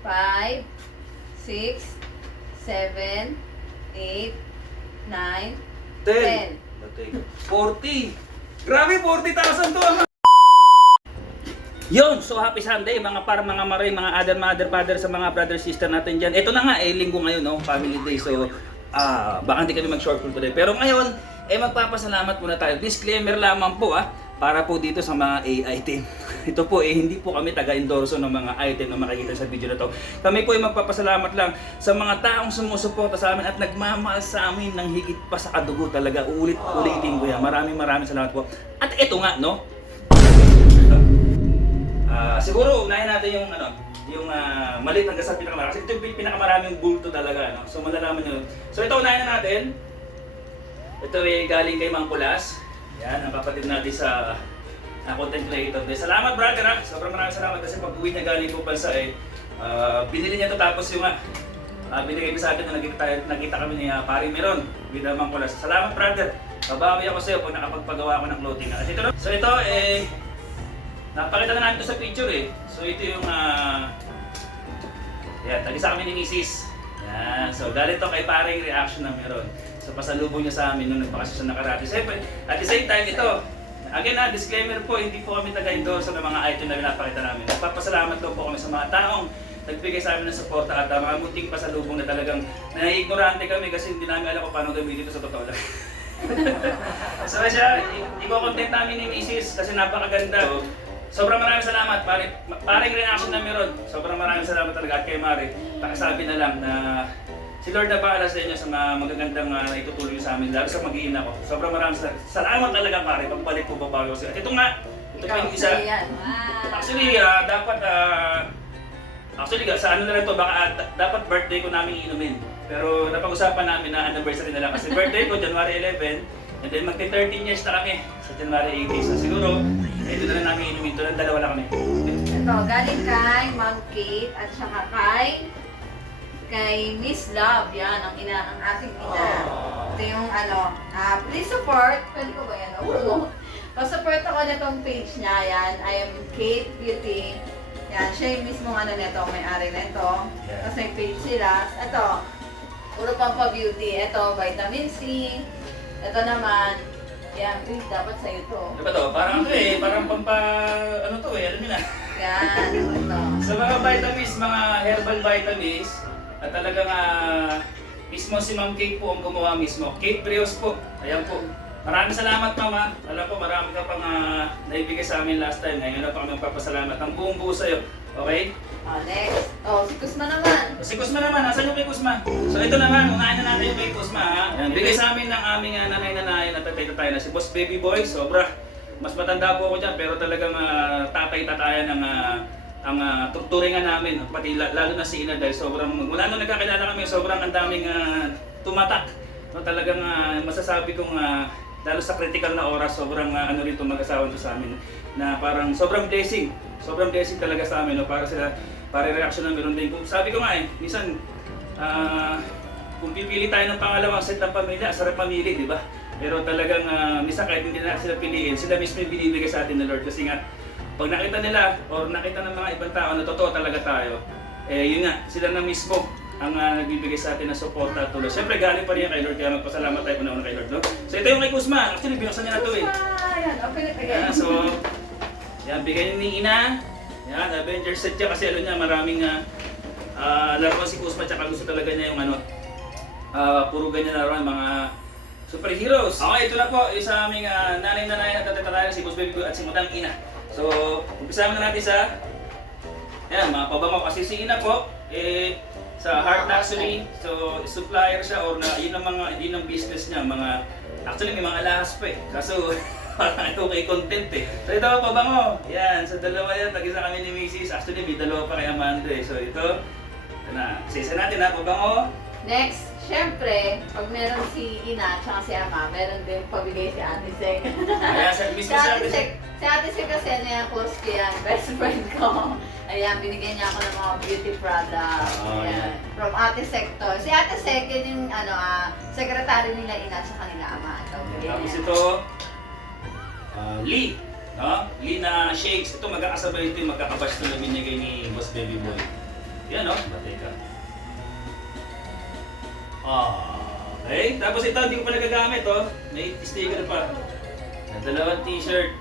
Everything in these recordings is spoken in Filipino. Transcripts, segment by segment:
5, 6, 7, 8, 9, 10. 40. Grabe, 40,000 to. Yun, so happy Sunday mga mga maray, mga other mother, father sa mga brother sister natin dyan. Ito na nga, linggo ngayon, no? Family day. So, baka hindi kami mag-short film today. Pero ngayon, magpapasalamat muna tayo. Disclaimer lamang po, para po dito sa mga AI team. Ito po, hindi po kami taga-endorso ng mga item na makikita sa video na to. Kami po magpapasalamat lang sa mga taong sumusuporta sa amin at nagmamahal sa amin ng higit pa sa kadugo talaga. Ulitin ko yan. Maraming salamat po. At ito nga, no? Siguro unahin natin yung maliit hanggang sa pinakamarami. Kasi ito yung pinakamaraming bulto talaga, no? So malalaman nyo. So ito unahin na natin. Ito ay galing kay Mang Kulas. Yan, ang kapatid natin sa content creator. Salamat brother, ha? Sobrang maraming salamat kasi pag uwi niya galing po bansa binili niya ito tapos yung binigay ko sa atin na nakita kami ni Paring Meron with Mang Kulas. Salamat brother. Babawi ako sa iyo pag nakapagpagawa ako ng clothing. At ito, so ito napakita na namin ito sa picture So ito yung tagisa kami ni Mrs. Yan. So galing to kay Paring reaction na meron. So pasalubong niya sa amin nung nagpakasya sa nakarati. Siyempre, at the same time ito, again disclaimer po, hindi po kami taga-endorse sa mga item na pinapakita namin. Nagpapasalamat po kami sa mga taong nagbigay sa amin ng suporta at mga munting pasalubong na talagang nai-ignorante kami kasi hindi namin alam kung paano gamitin ito sa totoo lang. So siya, i-content namin ni Mrs. kasi napakaganda. Sobrang maraming salamat, paring reaction na meron. Sobrang maraming salamat talaga at kay Mari. Pakisabi na lang na si Lord na baala sa inyo sa mga magagandang itutulong sa amin, lalo sa mag-iin ako. Sobrang maraming salamat talaga, Mari. Pagbalik po babago ko. At ito nga, ito pa yung isa. Actually, sa ano na rin ito, baka dapat birthday ko namin inumin. Pero napag-usapan namin na anniversary na lang kasi birthday ko, January 11. And then magti-13 years na kami sa January 18. So siguro, ito na rin namin inumin. Ito lang, dalawa na kami. Ito, galing kay Ma'am Kate at saka kay Miss Love. Yan, ang ating ina. Ito yung please support. Pwede ko ba yan? Oo. Support ako na itong page niya. Yan, I am Kate Beauty. Yan, siya yung mismong nito, may-ari na ito. Tapos may page sila. Ito, puro Pampa Beauty. Ito, Vitamin C. Ito naman, yan, dapat sa'yo to. Ano ba to? Parang parang alam nyo na. Yan, ito. Sa mga vitamins, mga herbal vitamins, at talagang mismo si Ma'am Kate po ang gumawa mismo. Kate Brios po. Ayan po. Maraming salamat mama. Alam po marami ka pang naibigay sa amin last time. Ngayon na pa kami magpapasalamat. Ang buong buo sa'yo. Okay? Next. Si Kusma naman. Si Kusma naman. Nasaan yung kay Kusma? So ito naman. Unahin na natin yung kay Kusma. Ayan. Bigay sa amin ng aming nanay-nanay na tatay-tatay na si Boss Baby Boy. Sobra. Mas matanda po ako dyan pero talagang tatay-tatayan ng ang tuturingan namin, pati lalo na si Ina dahil sobrang, mula nung nagkakilala kami, sobrang ang daming tumatak. No, talagang masasabi kong lalo sa critical na oras, sobrang rin itong mag-asawa to sa amin na parang sobrang blessing talaga sa amin, no? Para reaction na meron din. Kung sabi ko nga minsan kung pipili tayo ng pangalawang set ng pamilya, sarap pamili, di ba? Pero talagang minsan kahit hindi na sila piliin, sila mismo yung binibigay sa atin ng Lord kasi nga pag nakita nila or nakita ng mga ibang tao na totoo talaga tayo, yun nga, sila na mismo ang nagbibigay sa atin ng support at tulong. Siyempre galing pa rin yan kay Lord, kaya magpasalamat tayo una kay Lord. No? So ito yung kay Kusma, actually binuksan niya na ito Yan, open it again. So, yan, bigay ni Ina. Yan, Avengers set niya kasi niya, maraming laro si Kusma, tsaka gusto talaga niya yung puro ganyan na rin, mga superheroes. Okay, ito na po, yung sa aming nanay-nanay na tatatatayan, si Boss Baby Boy at si Madam Ina. So, umpisahan na natin sa mga pabango kasi si Ina po sa Heart Luxury. So, supplier siya or yun ang business niya, actually may mga alahas pa kaso parang ito may content So, ito pabango. Yan, sa dalawa yan, tag-isa kami ni Mrs. Actually, may dalawa pa kay Amanda So, ito na, isa natin pabango. Next, syempre, pag meron si Ina at si Ama, meron din pabigay si Ate Sek. Ayan, mismo si Ate Sek. Si Ate Sek kasi close ko yan, best friend ko. Ayan, binigyan niya ako ng mga beauty products. Ayan. From Ate Sek to. Si Ate Sek, yun yung secretary nila Ina at sa kanila Ama. Tapos ito, Lee. Lee na shakes. Ito magkakasabay ito yung magkakabash na binigay ni Boss Baby Boy. Yan o, batay ka. Okay, tapos ito hindi ko pa nagagamit oh. May sticker pa. Dalawang t-shirt.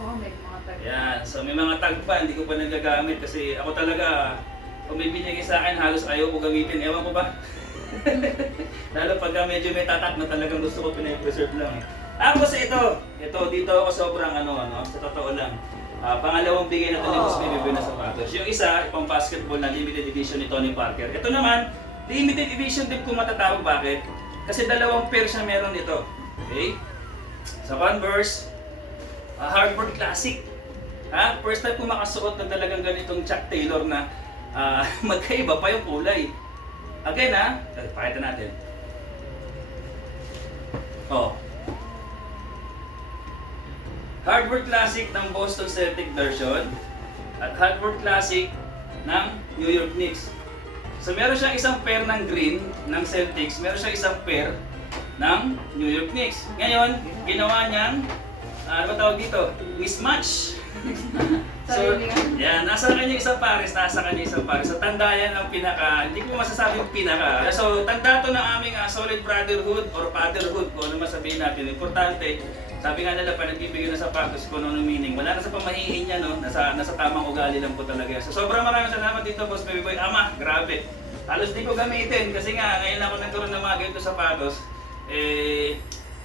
Oh, may mga tag. Yan, so may mga tag pa, hindi ko pa nagagamit kasi ako talaga, kung may binigay sa akin, halos ayaw ko gamitin. Ewan ko ba? Lalo pagka medyo may tatak na talagang gusto ko pinay-preserve lang eh. Tapos ito dito ako sobrang sa totoo lang. Pangalawang bigay na ito ni Boss Baby na sapatos. Yung isa, pang basketball na limited edition ni Tony Parker. Ito naman, limited edition din kung matatawag. Bakit? Kasi dalawang pair siya meron dito. Okay? Sa Converse, Hardboard Classic. First time ko makasuot ng talagang ganitong Chuck Taylor na magkaiba pa yung kulay. Again pakita natin. Hardboard Classic ng Boston Celtic version at Hardboard Classic ng New York Knicks. So meron siyang isang pair ng green ng Celtics, meron siyang isang pair ng New York Knicks. Ngayon, ginawa niyang, ano tawag dito? Mismatch. So, yan, nasa kanya isang pares, So, tanda yan ng pinaka, hindi ko masasabi yung pinaka. So, tanda to ng aming solid brotherhood or fatherhood, kung ano masabihin natin. Importante, sabi nga nila, pag nagbibigay ng sapatos, kung ano meaning, wala na sa pamahiin niya, no? Nasa tamang ugali lang po talaga. So, sobrang maraming salamat dito, Boss Baby Boy. Ama, grabe. Halos di ko gamitin kasi nga, ngayon ako nagkaroon ng mga ganito sapatos.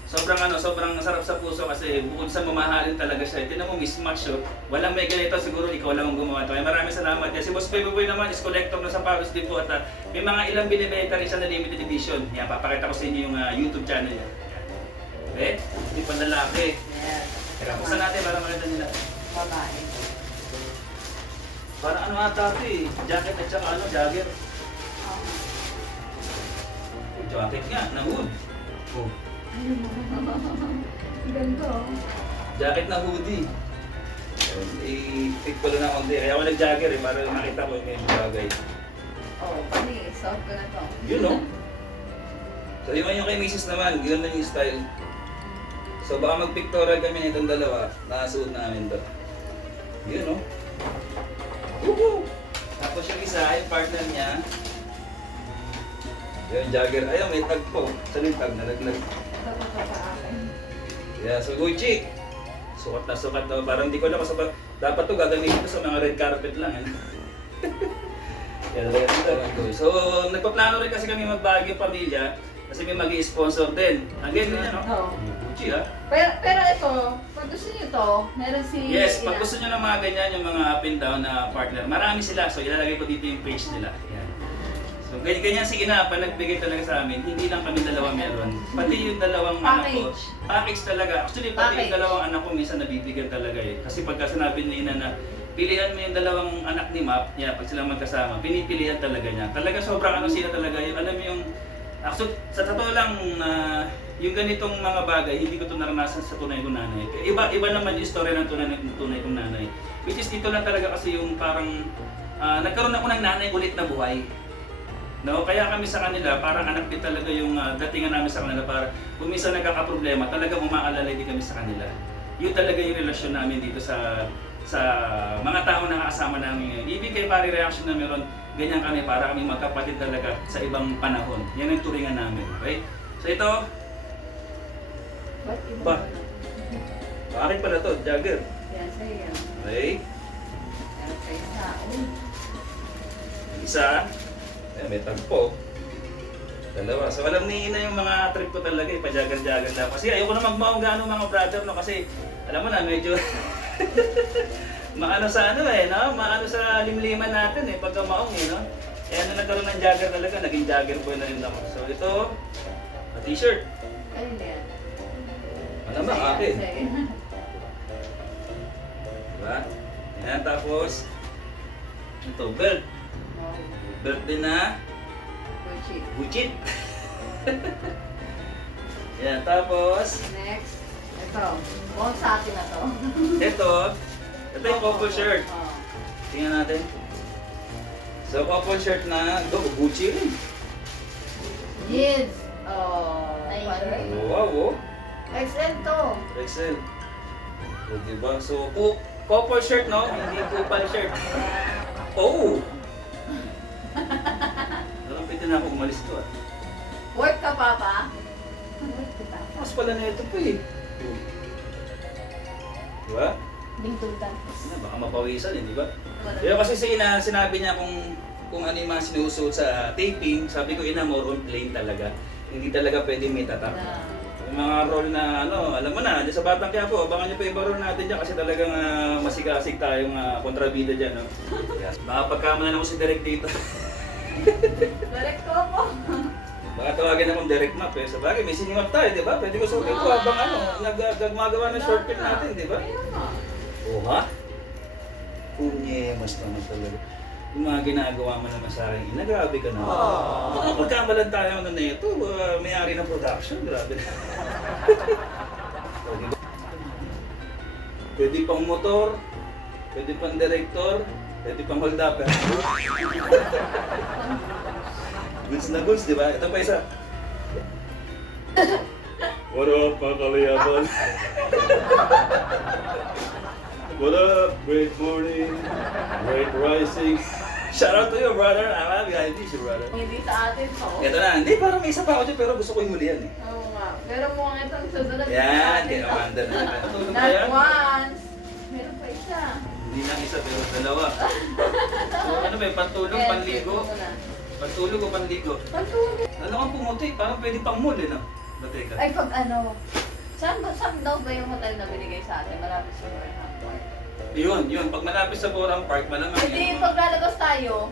Sobrang sarap sa puso kasi bukod sa mamahalin talaga siya. Tinan mo, mismatch yun. Walang may ganito, siguro ikaw lang ang gumawa ito. Kaya maraming salamat. Si Boss Baby Boy naman is collector ng sapatos din po at may mga ilang binibenta rin siya na limited edition. Yan, papakita ko sa inyo yung YouTube channel niya. Okay? Hindi pa lalaki. Yes. Teka, buksan natin para makita nila. Babae. Parang ano ata ito eh. Jacket at saka jogger. Jacket nga, na hood. Ganda. Jacket na hoodie. I-pick ko lang na konti. Kaya ako nag-jogger para makita ko yung bagay. Soft ko na to. Yun no? So yung kay Mrs. naman, yun na yung style. So baka mag-pictorial kami nitong dalawa, nakasuot namin to. Yun no? Woohoo! Tapos yung isa, yung partner niya. Yung jogger, ayun may tag po. Saan yung tag? Nalaglag. Yeah, so Gucci. Sukat na. Parang hindi ko alam kasi dapat to gagamitin to sa mga red carpet lang. Yan, so, nagpaplano rin kasi kami magbagi yung pamilya kasi may mag-i-sponsor din. Again, yan, no? Gucci, Pero ito, pag gusto nyo to, meron si... Yes, pag gusto nyo ng mga ganyan, yung mga up and down na partner, marami sila. So, ilalagay ko dito yung page nila. Yan. So, ganyan si Ina, pa nagbigay talaga sa amin, hindi lang kami dalawa meron. Pati yung dalawang anak ko, package talaga. Actually, pati yung dalawang anak ko minsan nabibigyan talaga eh. Kasi pagka sinabi ni Ina na, pilihan mo yung dalawang anak ni Map, niya, pag silang magkasama, pinipilihan talaga niya. Talaga sobrang sila talaga yung, alam mo yung, actually, sa totoo lang, yung ganitong mga bagay, hindi ko ito naranasan sa tunay kong nanay. Iba naman yung story ng tunay kong nanay. Which is dito lang talaga kasi yung parang, nagkaroon ako ng nanay ulit na buhay. No, kaya kami sa kanila, parang anak din talaga yung datingan namin sa kanila para kung minsan nagkakaproblema, talaga umaalalay din kami sa kanila. Yun talaga yung relasyon namin dito sa mga tao na kasama namin ngayon. Ibig kay pari reaction na meron, ganyan kami para kami magkapatid talaga sa ibang panahon. Yan ang turingan namin. Okay? So ito, bakit pala to? Jagger. Yan, sa'yo yan. Okay? Yan, sa'yo sa... Isa. May tagpo. Dalawa. So alam ni Ina yung mga trip ko talaga eh, pa-jagger-jagger lang. Kasi ayoko na magmaong gano'ng mga brother no kasi alam mo na medyo maano sa no? Maano sa limliman natin eh pagka maong no. Kaya nung nagkaroon ng jagger talaga, naging jagger boy na rin ako. So ito, t-shirt. Ayun na yan. Ano ba akin? Diba? Yan tapos ito belt. Belt din na Gucci. Yan, tapos Next, ito. Buong sa akin na to. ito yung couple shirt. Tingnan natin. So, couple shirt na Gucci rin. Jeans. Wow, XL to. XL. O, diba? So, couple shirt, no? Hindi couple shirt. Oh! na ako umalis to ah. Work ka, Papa? Mas pala na ito po eh. Diba? Dingduldan. Baka mapawisan eh, di ba? Pero kasi si Ina, sinabi niya kung ano yung mga sinusuot sa taping, sabi ko Ina, more on plain talaga. Hindi talaga pwede may tatak. Yung mga role na ano, alam mo na, dyan sa Batang Quiapo, abangan niyo pa yung role natin dyan kasi talagang masigasig tayong kontrabida dyan. No? Baka pagkamalan ako si Direk dito. Direct ko po. Baka tawagin akong Direct Map eh. Sa bagay, may sinimap tayo, di ba? Pwede ko suotin ko habang gumagawa ng short film natin, di ba? Ayun nga. Oo ha? Mas naman talaga. Yung mga ginagawa mo naman sa akin, ina, grabe ka na. Baka magkamalan tayo na ito, may-ari ng production, grabe na. Pwede pang motor, pwede pang director, pwede pang hold up. Goods na goods, di ba? Ito pa isa. What up, mga kalayaban? What up? Great morning. Great rising. Shout out to you, brother. I'm happy I miss you, brother. Hindi sa atin po. Ito na. Hindi, parang may isa pa ako dyan, pero gusto ko yung huli yan eh. Oo nga. Pero mukhang itong susunod sa Yan, atin kay to. Amanda na. Tulog ba Not yan? once. Meron pa isa. Hindi lang isa, pero dalawa. So, ano ba, pantulog, Yes, panligo? ito na. Pantulog o panligo? Pantulog. Ano kang pumuti? Parang pwede pang mall eh, no? Bateka. Ay, pag ano, saan daw ba yung hotel na binigay sa atin? Malapit sa Bornham Park. Yun. Pag malapit sa Borang Park, malamang Hindi, pag lalabas tayo,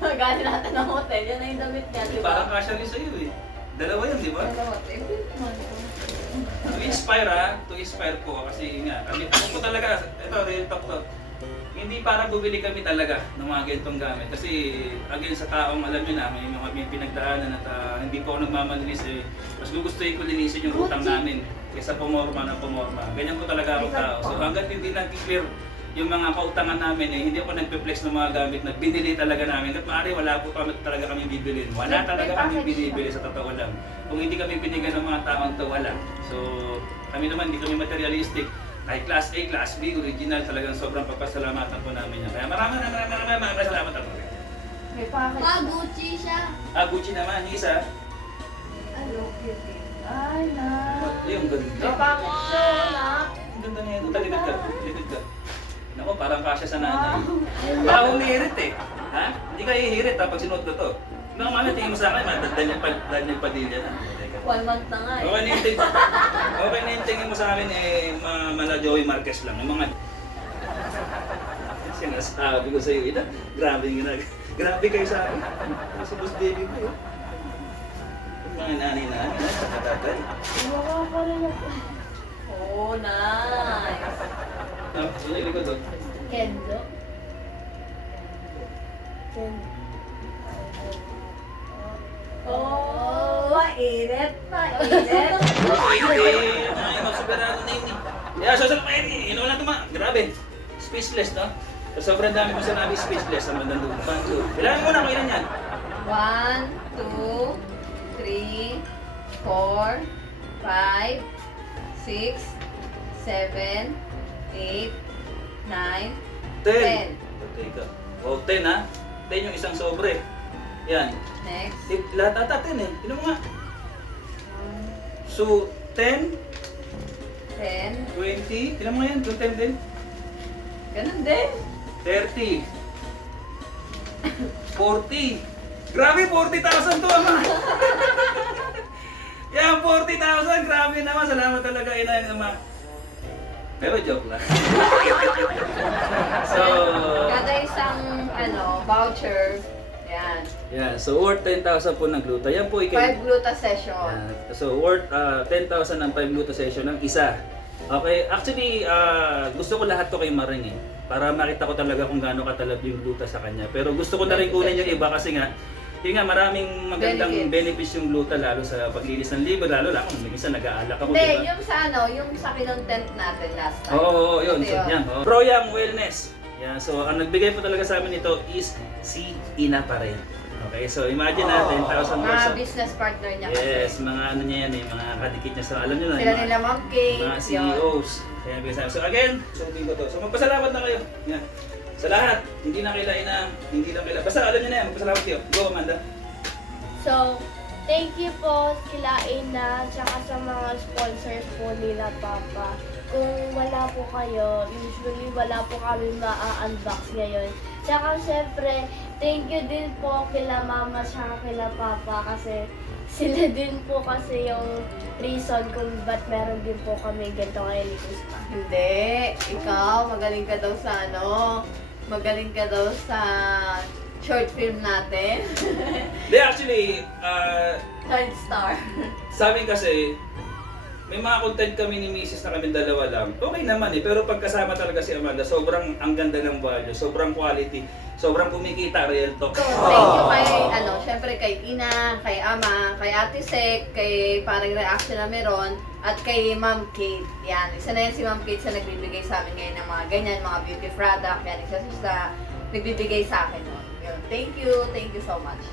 galing natin ng hotel, yan na yung damit niya, di ba? Parang kasya rin sa'yo eh. Dalawa yan, di ba? Dalawa, favorite naman ko. To inspire po kasi nga, ako po talaga, ito real talk to. Hindi para bumili kami talaga ng mga ganitong gamit kasi again sa taong alam niyo na, may mga kami pinagdaanan at hindi po ako nagmamalinis eh. Mas gugustuhin ko linisin yung utang namin kaysa pumorma ng pumorma. Ganyan po talaga ako tao. So hanggat hindi nag-clear yung mga kautangan namin eh, hindi ako nagpe-flex ng mga gamit na binili talaga namin. At maaari wala po talaga kami bibilin. Wala talaga kami binibili sa totoo lang. Kung hindi kami binigyan ng mga taong to, wala. So kami naman, hindi kami materialistic. Ay class A, class B, original, talagang sobrang papasalamatan po namin yan. Kaya maraming salamat ako. May package. Gucci siya. Gucci naman, yung isa. Hello Kitty. Ay, na. Yung ganda. May package siya, na. Ang ganda niya ito. Talikod ka. Naku, parang kasya sa nanay. Baka humihirit eh. Ha? Hindi ka hihirit ha pag sinuot ko to. Mga mami, tingin mo sa akin, Daniel Padilla na. 1 month na nga eh. Okay na yung tingin mo sa akin eh, mala Joey Marquez lang. Yung mga sinasabi ko sa iyo, ina, grabe kayo sa akin. Sa boss baby ko yun. Yung mga nanay-nanay, sa tatay. Oh, nice. Yun yung likod doon. Kendo. Oh, mainit. Mainit. Ay, magsoberano na yun eh. Kaya susunod pa yun eh. Inuman na ito grabe. Speechless, no? So, sobrang dami ko sinabi speechless sa mandang doon. Kailangan mo na, kailan yan? 1, 2, 3, 4, 5, 6, 7, 8, 9, 10. 10. Teka. O, 10 ha? 10 yung isang sobre. Yan. Next. Lahat ata 10 eh. Tinan mo nga. So, 10, 10. 20. Tinan mo nga yan. Kung 10 din. Ganun din. 30. 40. Grabe, 40,000 to ama. Yan, 40,000. Grabe naman. Salamat talaga, ina yung ama. Pero joke lang. So, Kada isang voucher. Yan. yan. So, worth 10,000 po ng gluta. Yan po 5 gluta session. yan. So, worth 10,000 ng 5 gluta session ng isa. Okay, actually, gusto ko lahat to kay Maring eh. Para makita ko talaga kung gaano katalab yung gluta sa kanya. Pero gusto ko na rin kunin yung iba kasi nga, yun nga, maraming magandang benefits yung gluta lalo sa paglinis ng liver, lalo lang kung minsan nag-aalak ako, Hindi, diba? yung sa kinontent natin last time. Oo, yun. Ito So, yan. Oh. Pro-Young Wellness. Yan. So, ang nagbigay po talaga sa amin ito is si Ina pa rin. Okay, so imagine natin, 10,000 Mga pesos. business partner niya. Yes, mga ano niya yan eh, mga kadikit niya sa, alam niyo na. Sila mga- nila Ma'am Kate. mga CEOs. Kaya bigay sa amin. So again, suotin ko to. So magpasalamat na kayo. Yan. Sa lahat, hindi na kaila ina, hindi lang kaila. Basta alam niyo na yan, magpasalamat kayo. Go, Amanda. So, thank you po kila Ina tsaka sa mga sponsors po nila Papa. Kung wala po kayo, usually wala po kami ma-unbox ngayon. Tsaka syempre, thank you din po kila Mama tsaka kila Papa kasi sila din po kasi yung reason kung ba't meron din po kami ganito ngayon ni Kusma. Hindi, ikaw magaling ka daw sa magaling ka daw sa short film natin. Hindi, actually, Third star. sa amin kasi, may mga content kami ni Mrs. na kami dalawa lang. Okay naman eh, pero pagkasama talaga si Amanda, sobrang ang ganda ng value, sobrang quality, sobrang kumikita, real talk. Thank you kay, syempre kay Ina, kay Ama, kay Ate Sek, kay parang reaction na meron, at kay Ma'am Kate. Yan, isa na yan si Ma'am Kate sa nagbibigay sa amin ngayon ng mga ganyan, mga beauty product. Yan, isa sa nagbibigay sa akin. Yun. Thank you so much.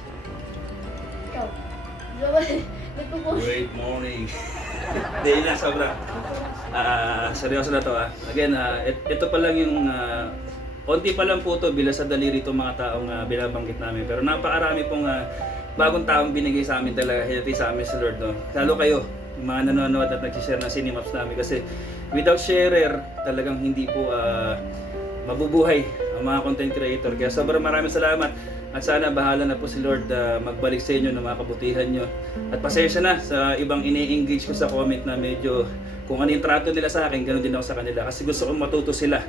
Ikaw. Nagpo-post. Great morning. Hindi na, sobra. Seryoso na to ah. Again, ito pa lang yung konti pa lang po to bila sa daliri itong mga taong binabanggit namin. Pero napakarami pong bagong taong binigay sa amin talaga, hinati sa amin si Lord. No? Lalo kayo, yung mga nanonood at nag-share ng Cinemaps namin. Kasi without sharer, talagang hindi po mabubuhay ang mga content creator. Kaya sobrang maraming salamat. At sana bahala na po si Lord magbalik sa inyo ng mga kabutihan nyo. At pasensya na sa ibang ini-engage ko sa comment na medyo kung ano yung trato nila sa akin, ganoon din ako sa kanila. Kasi gusto kong matuto sila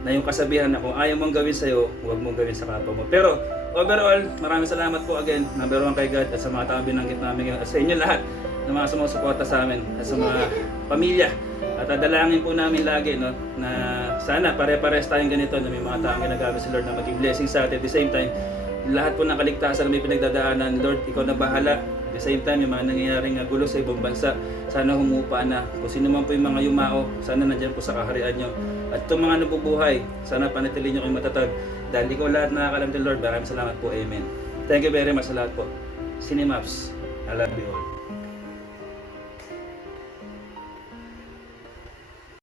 na yung kasabihan na kung ayaw mong gawin sa'yo, huwag mong gawin sa kapwa mo. Pero overall, maraming salamat po again. Number 1 kay God at sa mga taong binanggit namin ngayon. At sa inyo lahat na mga sumusuporta sa amin at sa mga pamilya. At dalangin po namin lagi no, na sana pare-pares tayong ganito na may mga taong ginagamit si Lord na maging blessing sa atin. At the same time, lahat po ng kaligtasan na may pinagdadaanan, Lord, ikaw na bahala. At the same time, yung mga nangyayaring gulo sa ibang bansa, sana humupa na. Kung sino man po yung mga yumao, sana nandyan po sa kaharian nyo. At itong mga nabubuhay, sana panatili nyo kayong matatag. Dahil ikaw lahat nakakalam din, Lord. Maraming salamat po. Amen. Thank you very much sa lahat po. Cinemaps, I love you all.